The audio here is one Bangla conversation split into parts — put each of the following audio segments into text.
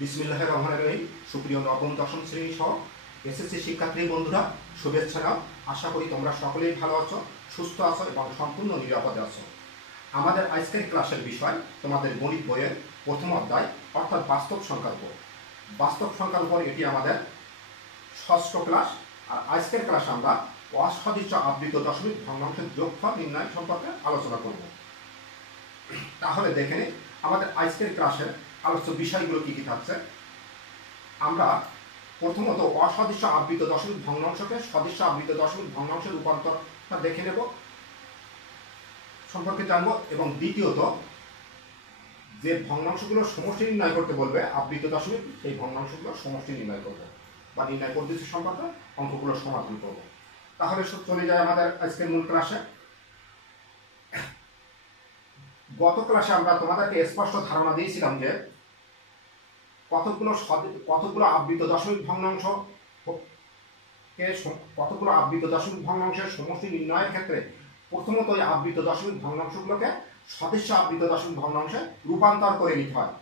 বিসমিল্লাহির রহমানির রহিম। সুপ্রিয় নবম দশম শ্রেণী সহ এসএসসি শিক্ষার্থী বন্ধুরা, শুভেচ্ছা নাও। আশা করি তোমরা সকলেই ভালো আছো, সুস্থ আছো এবং সম্পূর্ণ নিরাপদে আছো। আমাদের আজকের ক্লাসের বিষয় তোমাদের গণিত বইয়ের প্রথম অধ্যায় অর্থাৎ বাস্তব সংখ্যার উপর। বাস্তব সংখ্যার উপর এটি আমাদের ষষ্ঠ ক্লাস। আর আজকের ক্লাসে আমরা অসদৃশ্য আবৃত দশমিক ভগ্নাংশের যোগফল নির্ণয় সম্পর্কে আলোচনা করব। তাহলে দেখে নিই আমাদের আজকের ক্লাসের আলোচ্য বিষয়গুলো কি কি থাকছে। আমরা প্রথমত অসদৃশ্য আবৃত দশমিক ভগ্নাংশকে সদৃশ্য আবৃত দশমিক ভগ্নাংশের রূপান্তরটা দেখে নেব, সম্পর্কে জানবো। এবং দ্বিতীয়ত যে ভগ্নাংশগুলো সমষ্টি নির্ণয় করতে বলবে আবৃত দশমিক, সেই ভগ্নাংশগুলো সমষ্টি নির্ণয় করবো বা নির্ণয় পদ্ধতি সম্পর্কে অঙ্কগুলো সমাধান করব। তাহলে চলে যায় আমাদের আজকের মূল ক্লাসে। গত ক্লাসে আমরা তোমাদেরকে স্পষ্ট ধারণা দিয়েছিলাম যে কতগুলো আবৃত দশমিক ভগ্নাংশের সমষ্টি নির্ণয়ের ক্ষেত্রে প্রথমত এই আবৃত দশমিক ভগ্নাংশগুলোকে সদৃশ্য আবৃত দশমিক ভগ্নাংশে রূপান্তর করে নিতে হয়।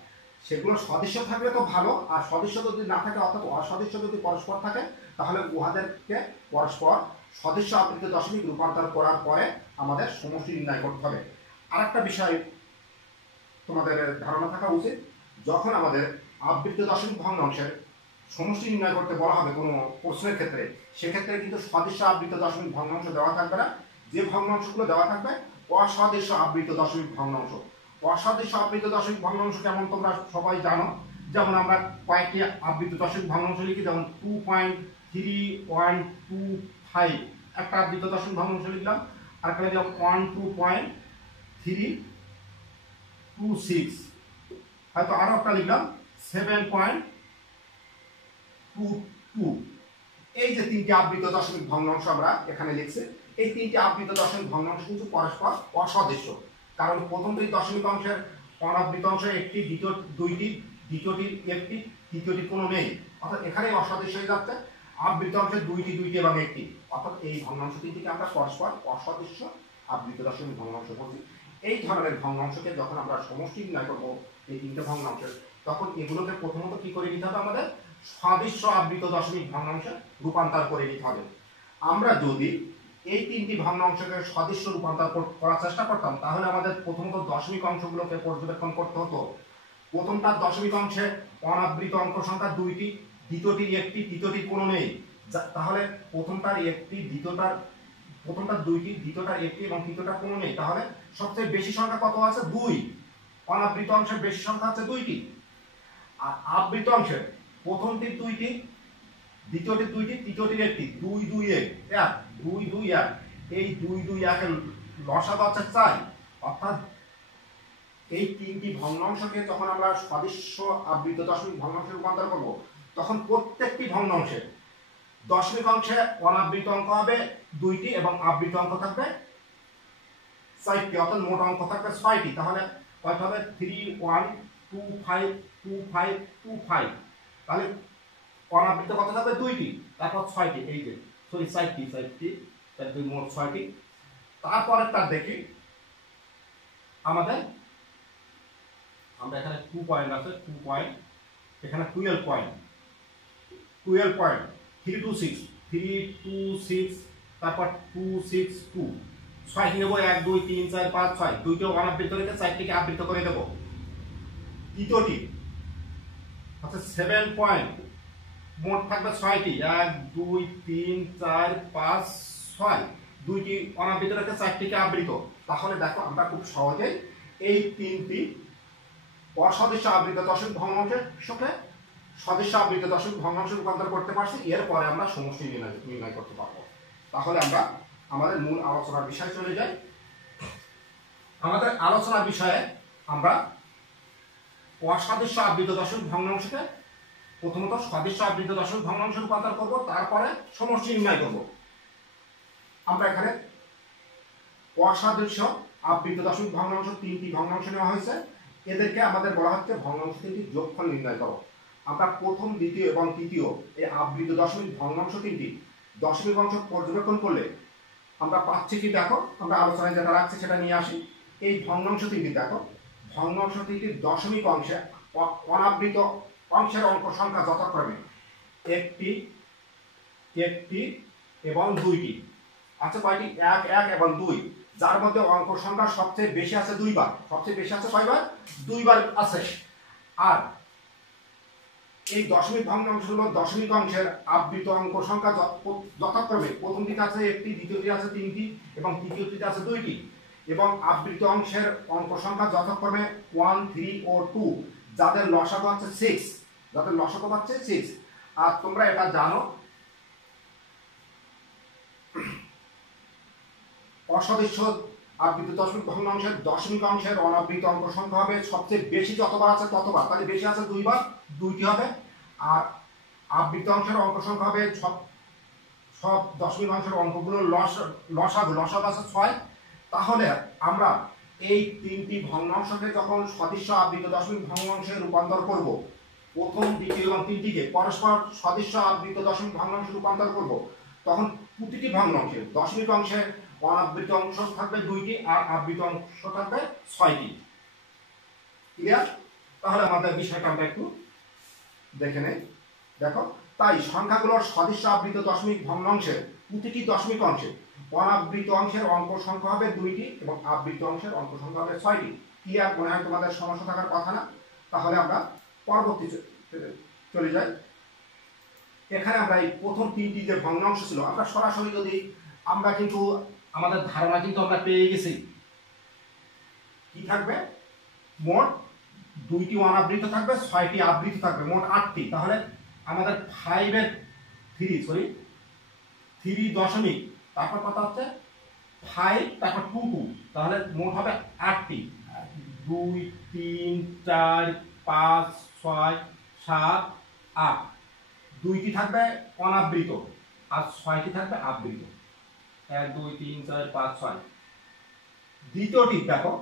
সেগুলো সদৃশ্য থাকলে তো ভালো, আর সদৃশ্য যদি না থাকে অর্থাৎ অসদৃশ্য যদি পরস্পর থাকে, তাহলে উহাদেরকে পরস্পর সদৃশ্য আবৃত দশমিক রূপান্তর করার পরে আমাদের সমষ্টি নির্ণয় করতে হবে। আরেকটা বিষয় তোমাদের ধারণা থাকা উচিত, যখন আমাদের আবৃত দশমিক ভগ্নাংশের সমষ্টি নির্ণয় করতে বলা হবে কোনো প্রশ্নের ক্ষেত্রে, সেক্ষেত্রে কিন্তু সদৃশ্য আবৃত দশমিক ভগ্নাংশ দেওয়া থাকবে না। যে ভগ্নাংশগুলো দেওয়া থাকবে অসদৃশ্য আবৃত দশমিক ভগ্নাংশ। অসদৃশ্য আবৃত দশমিক ভগ্নাংশ কেমন তোমরা সবাই জানো। যেমন আমরা কয়েকটি আবৃত দশমিক ভগ্নাংশ লিখি, যেমন 2.3125 একটা আবৃত দশমিক ভগ্নাংশ লিখলাম। আর একটা লিখলাম 12.326, হয়তো আরো একটা লিখলাম 7.22। এই যে তিনটি আবৃত দশমিক ভগ্নাংশ আমরা এখানে লিখছি, এই তিনটি আবৃত দশমিক ভগ্নাংশ কিন্তু পরস্পর অসদৃশ্য। কারণ প্রথমটি দশমিক অংশের অনাবৃত অংশ একটি, দুইটি, দ্বিতীয়টির একটি, তৃতীয়টি কোনো নেই, অর্থাৎ এখানে অসদৃশ্য হয়ে যাচ্ছে। আবৃত অংশের দুইটি এবং একটি, অর্থাৎ এই ভগ্নাংশ তিনটিকে আমরা পরস্পর অসদৃশ্য আবৃত দশমিক ভগ্নাংশ বলছি। এই ধরনের ভগ্নাংশকে যখন আমরা সমষ্টি নির্ণয় করবো এই তিনটে ভগ্নাংশের, তখন এগুলোকে প্রথমত কি করে নিতে হবে, আমাদের সদৃশ্য আবৃত দশমিক ভগ্নাংশে রূপান্তর করে নিতে হবে। আমরা যদি এই তিনটি ভগ্নাংশকে সদৃশ্য রূপান্তর করার চেষ্টা করতাম, তাহলে আমাদের প্রথমত দশমিক অংশগুলোকে পর্যবেক্ষণ করতে হতো। প্রথমটার দশমিক অংশে অনাবৃত অঙ্ক সংখ্যা দুইটি, দ্বিতীয়টির একটি, তৃতীয়টির কোনো নেই। তাহলে প্রথমটার একটি, প্রথমটার দুইটি, দ্বিতীয়টার একটি এবং তৃতীয়টার কোনো নেই। তাহলে সবচেয়ে বেশি সংখ্যা কত আছে? 2। অনাবৃত অংশের বেশি সংখ্যা আছে 2টি। আর আবৃত অংশের প্রথমটির 2টি, দ্বিতীয়টির 2টি, তৃতীয়টির একটি। 2 2 1 1 2 2 1। এই 2 2 1 এর লসাগু আছে 4। অর্থাৎ এই তিনটি ভগ্নাংশকে যখন আমরা সদৃশ্য আবৃত দশমিক ভগ্নাংশে রূপান্তর করব, তখন প্রত্যেকটি ভগ্নাংশে দশমিক অংশে অনাবৃত অঙ্ক হবে 2টি এবং আবৃত অঙ্ক থাকবে 4টি, অর্থাৎ মোট অঙ্ক থাকবে 6টি। তাহলে কয়টা হবে? 3 1 2 5 2 5 2 5। তাহলে অনাবৃত কত থাকবে? 2টি, তারপর 6টি, এই যে সরি 4টি, তাহলে মোট 6টি। তারপরেরটা দেখি আমরা এখানে 2 পয়েন্ট আছে, 2 পয়েন্ট, এখানে 12 পয়েন্ট, 326, 326, তারপর 262, 6টি নেবো, 1 2 3 4 5 6, 2টি অনাবৃত রেখে 4টিকে আবৃত করে দেব। তৃতীয়টি আচ্ছা 7 পয়েন্ট, মোট থাকবে 6টি, 1 2 3 4 5 6, 2টি অনাবৃত রেখে 4টিকে আবৃত। তাহলে দেখো আমরা খুব সহজেই এই তিনটি অসদৃশ্য আবৃত দশমিক ভগ্নাংশের সাথে সদৃশ্য আবৃত দশমিক ভগ্নাংশে রূপান্তর করতে পারছি। এরপরে আমরা সমষ্টি নির্ণয় করতে পারবো। তাহলে আমরা আমাদের মূল আলোচনার বিষয়ে চলে যাই। আমাদের আলোচনার বিষয়ে আমরা অসদৃশ্য আবৃত দশমিক ভগ্নাংশকে প্রথমত সদৃশ্য আবৃত দশমিক ভগ্নাংশে রূপান্তর করব, তারপরে সমষ্টি নির্ণয় করব। আমরা এখানে অসদৃশ্য আবৃত দশমিক ভগ্নাংশ তিনটি ভগ্নাংশ নেওয়া হয়েছে। এদেরকে আমাদের বলা হচ্ছে ভগ্নাংশ তিনটির যোগফল নির্ণয় করো। আমরা প্রথম, দ্বিতীয় এবং তৃতীয় এই আবৃত দশমিক ভগ্নাংশ তিনটি দশমিক অংশ পর্যবেক্ষণ করলে আমরা পাচ্ছি কি দেখো, আমরা আলোচনায় যেটা রাখছি সেটা নিয়ে আসি। এই ভগ্নাংশ তিনটি দেখো, ভগ্নাংশ তিনটির দশমিক অংশে অনাবৃত অংশের অঙ্ক সংখ্যা যথাক্রমে একটি, একটি এবং দুইটি। আচ্ছা কয়টি? এক, এক এবং দুই। যার মধ্যে অঙ্ক সংখ্যা সবচেয়ে বেশি আছে দুইবার। সবচেয়ে বেশি আছে কয়বার? দুইবার আছে। আর এই দশমিক ভগ্নাংশ হলো দশমিক অংশের আবৃত অঙ্ক সংখ্যা যথাক্রমে প্রথমটিতে আছে একটি, দ্বিতীয়টিতে আছে তিনটি এবং তৃতীয়টিতে আছে দুইটি। এবং আবৃত অংশের অঙ্ক সংখ্যা যথাক্রমে 1, 3 ও 2, যাদের লসাগু হচ্ছে 6, যাদের লসাগু হচ্ছে 6। আর তোমরা এটা জানো অসদৃশ্য আবৃত দশমিক ভগ্নাংশের দশমিক অংশের অনাবৃত অঙ্ক সংখ্যা হবে সবচেয়ে বেশি যতবার আছে ততবার, তাহলে বেশি আছে দুইবার, দুইটি হবে। আর আবৃত অংশের অঙ্ক সংখ্যা হবে সব দশমিক অংশের অঙ্কগুলো লসাগু আছে 6। তাহলে আমরা এই তিনটি ভগ্নাংশকে যখন সদৃশ্য আবৃত দশমিক ভগ্নাংশে রূপান্তর করব, প্রথম, দ্বিতীয় এবং তিনটিকে পরস্পর সদৃশ্য আবৃত দশমিক ভগ্নাংশে রূপান্তর করব, তখন প্রতিটি ভগ্নাংশে দশমিক অংশে অনাবৃত অংশ থাকবে 2টি আর আবৃত অংশ থাকবে 6টি। ক্লিয়ার? তাহলে আমাদের বিষয়টা আমরা একটু দেখে নেই। দেখো, তাই সংখ্যাগুলোর সদৃশ্য আবৃত দশমিক ভগ্নাংশের প্রতিটি দশমিক অংশে অনাবৃত অংশের অঙ্ক সংখ্যা হবে 2টি এবং আবৃত অংশের অঙ্ক সংখ্যা হবে 6টি। ক্লিয়ার? মনে হয় তোমাদের সমস্যা থাকার কথা না। তাহলে আমরা পরবর্তী চলে যাই। এখানে আমরা এই প্রথম তিনটি যে ভগ্নাংশ ছিল, আমরা সরাসরি যদি আমরা কিন্তু আমাদের ধারণা কিন্তু আমরা পেয়ে গেছি। কি থাকবে? মোট 2টি অনাবৃত থাকবে, 6টি আবৃত থাকবে, মোট 8টি। তাহলে আমাদের 3 দশমিক তারপর কত হচ্ছে 5, তারপর 2, তাহলে মোট হবে 8টি। 2, 3, 4, 5, 6, 7, 8। 2টি থাকবে অনাবৃত আর 6টি থাকবে আবৃত। 1, 2, 3, 4, 5, 6। দ্বিতীয়টি দেখো,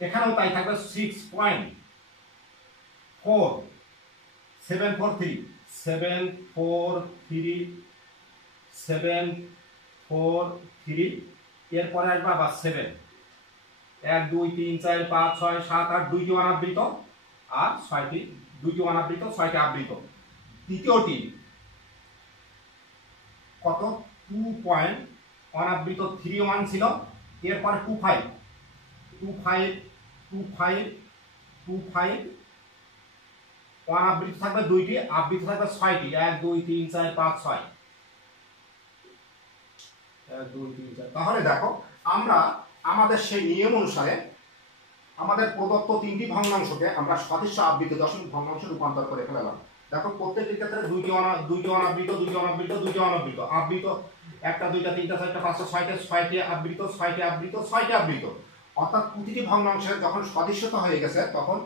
এখানেও তাই থাকবে 6.4 7, 4, 3, 7, 4, 3, এরপরে আসবে আবার 7। 1, 2, 3, 4, 5, 6, 7, 8, 2টি অনাবৃত আর 6টি, 2টি অনাবৃত 6টি আবৃত। তৃতীয়টি কত? 2. অনাবৃত 3, 1 ছিল, এরপরে 2, 5 অনাবৃত থাকবে 2টি, আবৃত থাকবে 6টি। 1, 2, 3, 4, 5, 6। 1, 2, 3, 4। তাহলে দেখো, আমরা আমাদের সেই নিয়ম অনুসারে আমাদের প্রদত্ত তিনটি ভগ্নাংশকে আমরা সদৃশ্য আবৃত দশমিক ভগ্নাংশে রূপান্তর করে ফেলাম। দেখো, প্রত্যেকটি ক্ষেত্রে 2টি অনাবৃত, 2টি অনাবৃত, 2টি অনাবৃত, আবৃত 1টা, 2টা, 3টা, 4টা, 5টা, 6টা, 6টি আবৃত, 6টি আবৃত, 6টি আবৃত। অর্থাৎ প্রতিটি ভগ্নাংশের যখন সদৃশ্যতা হয়ে গেছে, তখন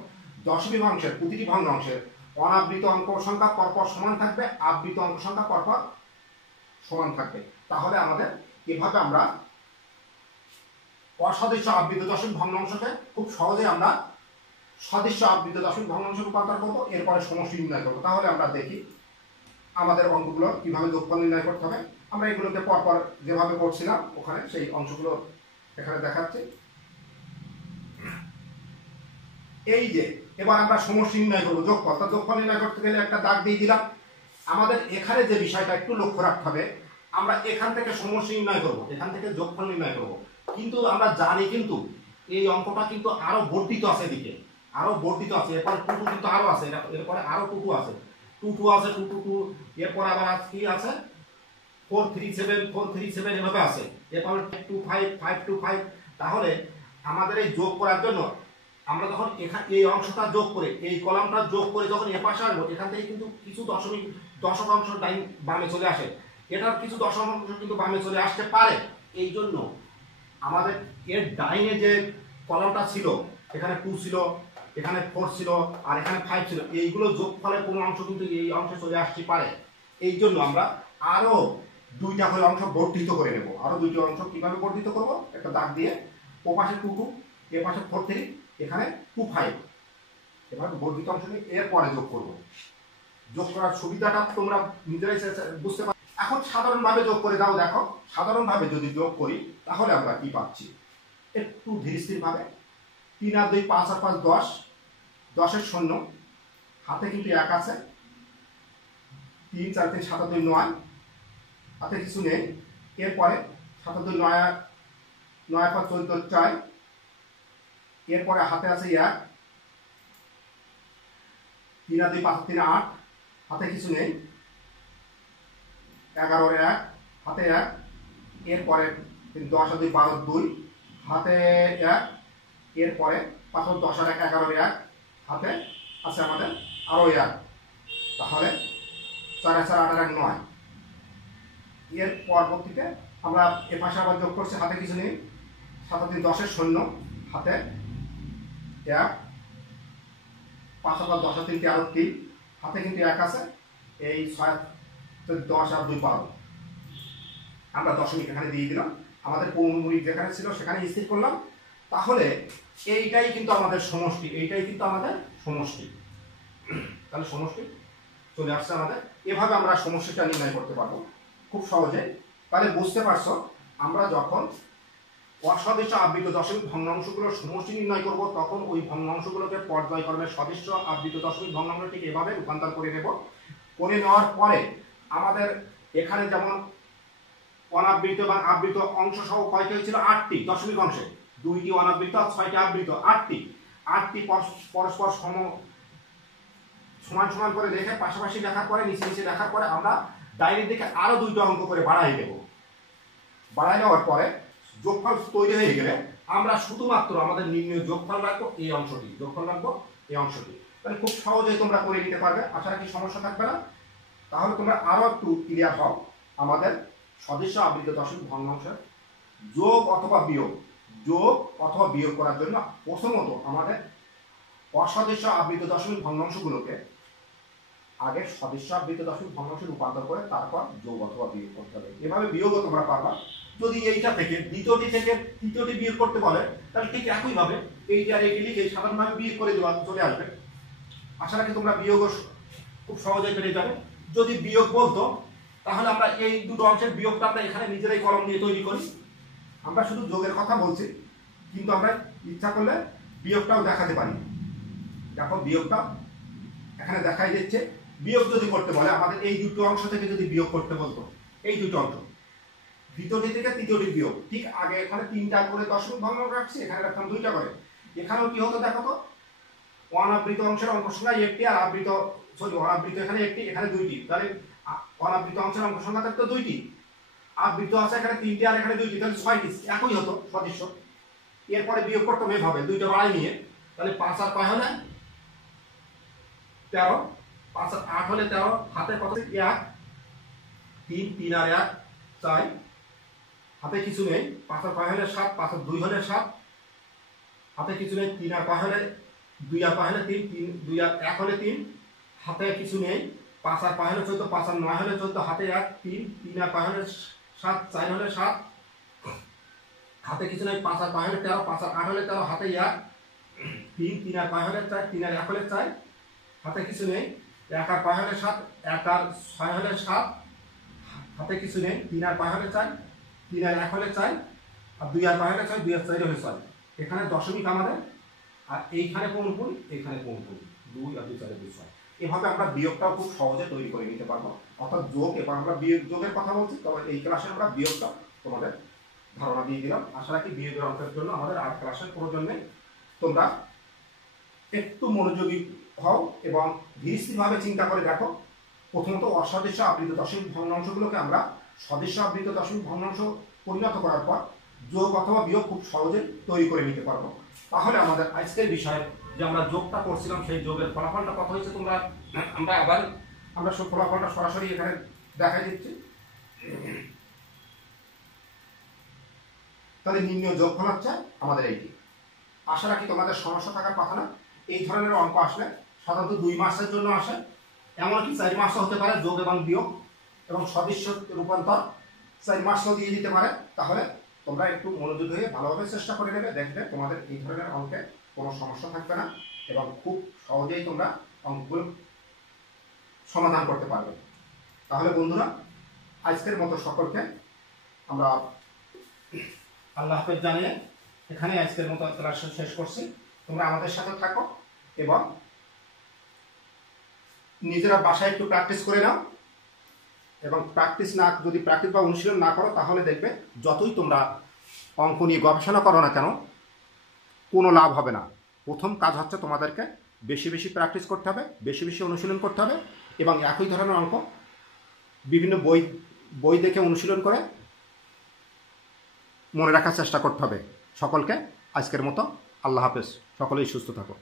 দশমিক অংশের প্রতিটি ভগ্নাংশের অনাবৃত অঙ্ক সংখ্যা পরপর সমান থাকবে, আবৃত অঙ্ক সংখ্যা পরপর সমান থাকবে। তাহলে আমাদের এভাবে আমরা অসদৃশ্য আবৃত দশমিক ভগ্নাংশকে খুব সহজে আমরা সদৃশ্য আবৃত দশমিক ভগ্নাংশে রূপান্তর করবো, এরপরে সমষ্টি নির্ণয় করবো। তাহলে আমরা দেখি আমাদের অঙ্কগুলো কিভাবে যোগফল নির্ণয় করতে হবে। আমরা এগুলোকে পরপর যেভাবে করছিলাম ওখানে সেই অংশগুলো এখানে দেখাচ্ছি। এই যে এবার আমরা সমষ্টি নির্ণয় করবো, যোগফল। তা যোগফল নির্ণয় করতে গেলে একটা দাগ দিয়ে দিলাম। আমাদের এখানে যে বিষয়টা একটু লক্ষ্য রাখতে হবে, আমরা এখান থেকে সমষ্টি নির্ণয় করবো, এখান থেকে যোগফল নির্ণয় করবো। কিন্তু আমরা জানি কিন্তু এই অঙ্কটা কিন্তু আরো বর্ধিত আছে, এদিকে আরো বর্ধিত আছে। এরপরে 2 কিন্তু আরো আছে, এরপরে আরো 2 আছে, 2 আছে, 2, এরপরে আবার কি আছে 4, 3, 7, 4, 3, 7 এভাবে আছে। এরপরে 2, 5, 2, 5। তাহলে আমাদের এই যোগ করার জন্য আমরা যখন এখানে এই অংশটা যোগ করে, এই কলামটা যোগ করে যখন এ পাশে আসবো, এখান থেকে কিন্তু কিছু দশক অংশ বামে চলে আসে। এটার কিছু দশক অংশ কিন্তু বামে চলে আসতে পারে। এই জন্য আমাদের এর ডাইনে যে কলামটা ছিল, এখানে 2 ছিল, এখানে 4 ছিল আর এখানে 5 ছিল, এইগুলো যোগফলের কোনো অংশ কিন্তু এই অংশে চলে আসতে পারে। এই জন্য আমরা আরো 2টা করে অংশ বর্ধিত করে নেব। আরো 2টি অংশ কিভাবে বর্ধিত করব? একটা দাগ দিয়ে ও পাশে 2, এ পাশে 4, 3, এখানে 2, 5 এভাবে বর্ধিত অংশকে এরপরে যোগ করব। যোগ করার সুবিধাটা তোমরা নিজেরাই বুঝতে পারো। এখন সাধারণভাবে যোগ করে দাও। দেখো, সাধারণভাবে যদি যোগ করি তাহলে আমরা কি পাচ্ছি, একটু ধীর স্থির ভাবে। 3 আর 2 5 আর 5 10, 10 এর শূন্য, হাতে কিন্তু 1 আছে, 3 4 3 7 2 9, হাতে কিছু নেই। এরপরে 7 2 9 9 5 14 4, এরপরে হাতে আছে 1, 3 2 5 3 8, হাতে কিছু নেই। 11 1, হাতে 1, এরপরে 10 2 12 2, হাতে 1, এরপরে 5 10 1 11 1, হাতে আছে আমাদের আরো 1, তাহলে 4 4 8 1 9। এর পরবর্তীতে আমরা এ পাশে আবার যোগ করছি, হাতে কিছু নেই। 7 3 10 শূন্য, হাতে 1, 5 10 3 13 3, হাতে কিন্তু 1 আছে। এই 6 10 আর 2 12, আমরা দশমিক এখানে দিয়ে দিলাম। আমাদের পৌনমূলিক যেখানে ছিল সেখানে স্থির করলাম। তাহলে এইটাই কিন্তু আমাদের সমষ্টি, এইটাই কিন্তু আমাদের সমষ্টি। তাহলে সমষ্টি চলে আসছে আমাদের। এভাবে আমরা সমষ্টিটা নির্ণয় করতে পারবো খুব সহজে। তাহলে বুঝতে পারছো, আমরা যখন অসদৃশ্য আবৃত দশমিক ভগ্নাংশগুলোর সমষ্টি নির্ণয় করব, তখন ওই ভগ্নাংশগুলোকে পর্যায়ক্রমে সদৃশ্য আবৃত দশমিক ভগ্নাংশ ঠিক এভাবে রূপান্তর করে নেব। করে নেওয়ার পরে আমাদের এখানে যেমন অনাবৃত এবং আবৃত অংশ সহ কয়টি হয়েছিল? 8টি দশমিক অংশে, 2টি অনাবৃত আর 6টি আবৃত, 8টি পরস্পর সমান সমান করে রেখে পাশাপাশি লেখার পরে নিচে নিচে লেখার পরে আমরা ডাইরেক্ট দিকে আরো 2টা অঙ্ক করে বাড়াই দেব। বাড়াই দেওয়ার পরে যোগফল তৈরি হয়ে গেলে আমরা শুধুমাত্র আমাদের নির্ণয় যোগফল রাখবো এই অংশটি, যোগফল রাখবো এই অংশটি। তাহলে খুব সহজেই তোমরা করে নিতে পারবে, আশা রাখি সমস্যা থাকবে না। তাহলে তোমরা আরো একটু ক্লিয়ার হও। আমাদের সদৃশ্য আবৃত দশমিক ভগ্নাংশের যোগ অথবা বিয়োগ করার জন্য প্রথমত আমাদের অসদৃশ্য আবৃত দশমিক ভগ্নাংশগুলোকে আগে সদৃশ্য আবৃত দশমিক ভগ্নাংশে রূপান্তর করে তারপর যোগ অথবা বিয়োগ করতে হবে। এভাবে বিয়োগও তোমরা পারবা। যদি এইটা থেকে দ্বিতীয়টি থেকে তৃতীয়টি বিয়োগ করতে বলে, তাহলে ঠিক একইভাবে এইটা আর এইটি লিখে সাধারণভাবে বিয়োগ করে দেওয়া চলে আসবে। আশা রাখি তোমরা বিয়োগও খুব সহজেই পেরে যাবে। যদি বিয়োগ বলতো, তাহলে আমরা এই দুটো অংশের বিয়োগটা আমরা এখানে নিজেরাই কলম দিয়ে তৈরি করি। আমরা শুধু যোগের কথা বলছি, কিন্তু আমরা ইচ্ছা করলে বিয়োগটাও দেখাতে পারি। দেখো বিয়োগটা এখানে দেখাই দিচ্ছে। বিয়োগ যদি করতে বলে, আমাদের এই দুটো অংশ থেকে যদি বিয়োগ করতে বলতো, এই দুটো অংশ দ্বিতীয়টি থেকে তৃতীয়টি বিয়োগ, ঠিক আগে এখানে 3টা করে দশমিক ভগ্নাংশ রাখছি, এখানে রাখতাম 2টা করে। এখানেও কি হতো দেখো তো, অনাবৃত অংশের অঙ্ক সংখ্যা 1টি আর অনাবৃত এখানে 1টি, এখানে 2টি। তাহলে অনাবৃত অংশের অঙ্ক সংখ্যা থাকতো 2টি, আবৃত আছে এখানে 3টি আর এখানে 2টি, তাহলে 6টি, একই হতো সদৃশ্য। এরপরে বিয়োগ করতাম এভাবে 2টা বাড়াই নিয়ে, তাহলে 5 আর 5 হলে 13, 5 আর 8 হলে 13, হাতে কত? 1, 3 3 আর 1 4, হাতে কিছু নেই। 5 আর 5 হলে 7, 5 আর 2 হলে 7, হাতে কিছু নেই। 3 আর 5 হলে 2 আর 5 হলে 3, 2 আর 1 হলে 3, হাতে কিছু নেই। 5 আর 5 হলে 14, 5 আর 9 হলে 14, হাতে 1, 3 আর 5 হলে 7, 4 হলে 7, হাতে কিছু নেই। 5 আর 5 হলে 13, 5 আর 8 হলে 13, হাতে 1, 3 আর 5 হলে 4, 3 আর 1 হলে 4, হাতে কিছু নেই। 1 আর 5 হলে 7, 1 আর 6 হলে 7, হাতে কিছু নেই। 3 আর 5 হলে 4, 3 আর 1 হলে 4, আর 2 আর 5 হলে 6, 2 আর 4 হলে 6। এখানে দশমিক আমাদের, আর এইখানে পৌনপুন, এইখানে পৌনপুন, 2 আর 2 4 2 6। এভাবে আমরা বিয়োগটাও খুব সহজে তৈরি করে নিতে পারবো। অর্থাৎ যোগ, এবার আমরা যোগের কথা বলছি, তবে এই ক্লাসে আমরা বিয়োগটা তোমাদের ধারণা দিয়ে দিলাম। আশা রাখি বিয়োগের অঙ্কের জন্য আমাদের আর ক্লাসের প্রয়োজন নেই। তোমরা একটু মনোযোগী হও এবং ধীরস্থিরভাবে চিন্তা করে দেখো। প্রথমত অসদৃশ্য আবৃত দশমিক ভগ্নাংশগুলোকে আমরা সদৃশ্য আবৃত দশমিক ভগ্নাংশ পরিণত করার পর যোগ অথবা বিয়োগ খুব সহজে তৈরি করে নিতে পারবো। তাহলে আমাদের আজকের বিষয়ে যে আমরা যোগটা করছিলাম, সেই যোগের ফলাফলটা কত হয়েছে আমরা সব ফলাফলটা সরাসরি এখানে দেখাই দিচ্ছি। তাহলে নির্ণয় যোগফল হচ্ছে আমাদের এইটি। আশা রাখি তোমাদের সমস্যা থাকার কথা না। এই ধরনের অঙ্ক আসলে সাধারণত 2 মাসের জন্য আসে, এমনকি 4 মাসও হতে পারে। যোগ এবং বিয়োগ এবং সদৃশ্য রূপান্তর 4 মাসও দিয়ে দিতে পারে। তাহলে তোমরা একটু মনোযোগী হয়ে ভালোভাবে চেষ্টা করে নেবে, দেখবে তোমাদের এই ধরনের অঙ্কে কোনো সমস্যা থাকবে না এবং খুব সহজেই তোমরা অঙ্কগুলো সমাধান করতে পারবে। তাহলে বন্ধুরা, আজকের মতো সকলকে আমরা আল্লাহ হাফেজ জানিয়ে এখানে আজকের মতো ক্লাস শেষ করছি। তোমরা আমাদের সাথে থাকো এবং নিজেরা বাসায় একটু প্র্যাকটিস করে নাও, এবং যদি প্র্যাকটিস বা অনুশীলন না করো তাহলে দেখবে যতই তোমরা অঙ্ক নিয়ে গবেষণা করো না কেন কোনো লাভ হবে না। প্রথম কাজ হচ্ছে তোমাদেরকে বেশি বেশি প্র্যাকটিস করতে হবে, বেশি বেশি অনুশীলন করতে হবে, এবং একই ধরনের অঙ্ক বিভিন্ন বই দেখে অনুশীলন করে মনে রাখার চেষ্টা করতে হবে। সকলকে আজকের মতো আল্লাহ হাফেজ, সকলেই সুস্থ থাকো।